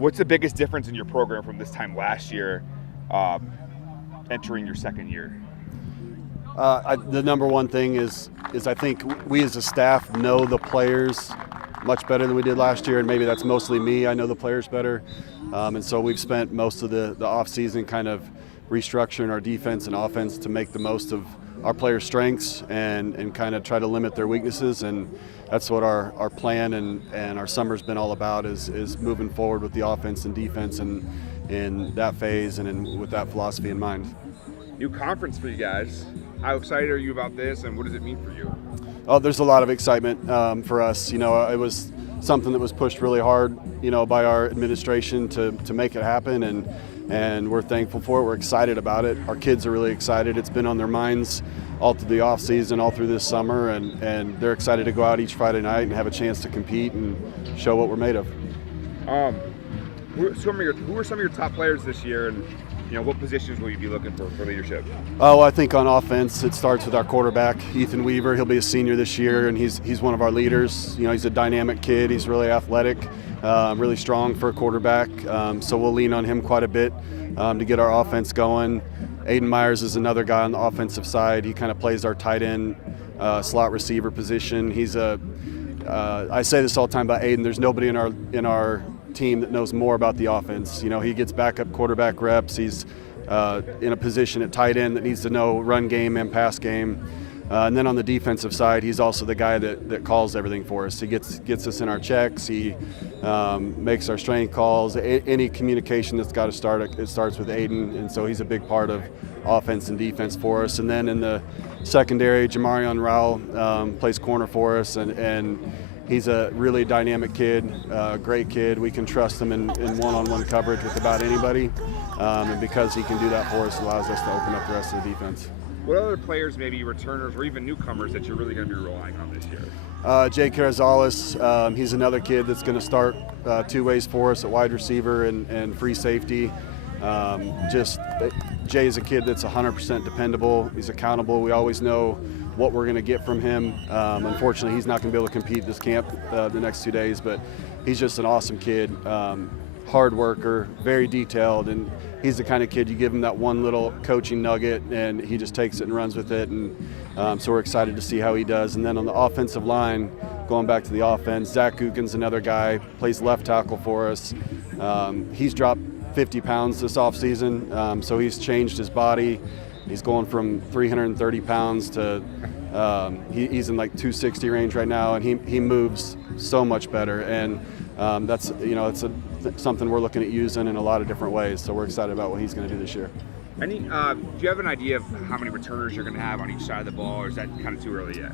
What's the biggest difference in your program from this time last year, entering your second year? The number one thing is I think we as a staff know the players much better than we did last year, and maybe that's mostly me. I know the players better, and so we've spent most of the off season kind of restructuring our defense and offense to make the most of our players' strengths and kind of try to limit their weaknesses, and that's what our plan and our summer's been all about is moving forward with the offense and defense and in that phase and with that philosophy in mind. New conference for you guys. How excited are you about this, and what does it mean for you? Oh, there's a lot of excitement for us. You know, it was something that was pushed really hard, you know, by our administration to make it happen, and we're thankful for it. We're excited about it. Our kids are really excited. It's been on their minds all through the off season, all through this summer, and they're excited to go out each Friday night and have a chance to compete and show what we're made of. Who are some of your top players this year, and what positions will you be looking for leadership? Oh, I think on offense, it starts with our quarterback, Ethan Weaver. He'll be a senior this year, and he's one of our leaders. You know, he's a dynamic kid. He's really athletic, really strong for a quarterback. So we'll lean on him quite a bit to get our offense going. Aiden Myers is another guy on the offensive side. He kind of plays our tight end, slot receiver position. He's I say this all the time about Aiden. There's nobody in our team that knows more about the offense. You know, he gets backup quarterback reps. He's in a position at tight end that needs to know run game and pass game. And then on the defensive side, he's also the guy that calls everything for us. He gets us in our checks. He makes our strength calls. Any communication that's got to start, it starts with Aiden, and so he's a big part of offense and defense for us. And then in the secondary, Jamarion Rowell plays corner for us, and he's a really dynamic kid, great kid. We can trust him in one-on-one coverage with about anybody, and because he can do that for us, allows us to open up the rest of the defense. What other players, maybe returners or even newcomers, that you're really going to be relying on this year? Jay Carrizales, he's another kid that's going to start two ways for us at wide receiver and free safety. Jay's a kid that's 100% dependable. He's accountable. We always know what we're going to get from him. Unfortunately, he's not going to be able to compete this camp the next 2 days, but he's just an awesome kid, hard worker, very detailed, and he's the kind of kid you give him that one little coaching nugget and he just takes it and runs with it, and so we're excited to see how he does. And then on the offensive line, going back to the offense, Zach Gukin's another guy, plays left tackle for us. He's dropped 50 pounds this offseason, so he's changed his body. He's going from 330 pounds to he's in like 260 range right now, and he moves so much better, and that's it's something we're looking at using in a lot of different ways. So we're excited about what he's going to do this year. Do you have an idea of how many returners you're going to have on each side of the ball, or is that kind of too early yet?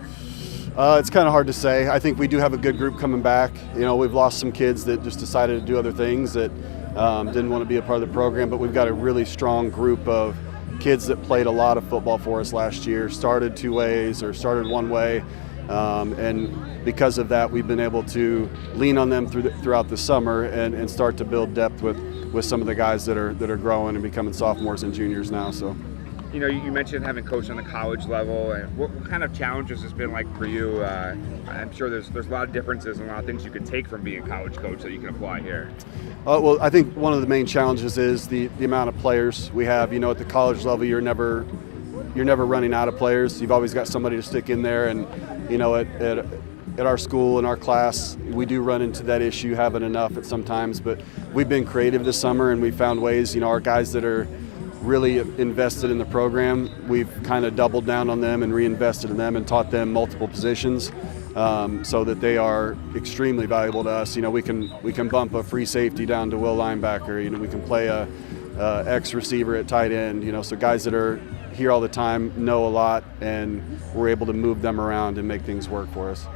It's kind of hard to say. I think we do have a good group coming back. We've lost some kids that just decided to do other things that didn't want to be a part of the program, but we've got a really strong group of kids that played a lot of football for us last year, started two ways or started one way, and because of that, we've been able to lean on them throughout the summer and start to build depth with some of the guys that are growing and becoming sophomores and juniors now. So, you mentioned having coached on the college level, and what kind of challenges has been like for you? I'm sure there's a lot of differences and a lot of things you could take from being a college coach that you can apply here. Well, I think one of the main challenges is the amount of players we have. At the college level, you're never running out of players. You've always got somebody to stick in there, and at our school, in our class, we do run into that issue, having enough at sometimes, but we've been creative this summer and we found ways. Our guys that are really invested in the program, we've kind of doubled down on them and reinvested in them and taught them multiple positions, so that they are extremely valuable to us. We can bump a free safety down to will linebacker. We can play a X receiver at tight end. So guys that are here all the time know a lot, and we're able to move them around and make things work for us.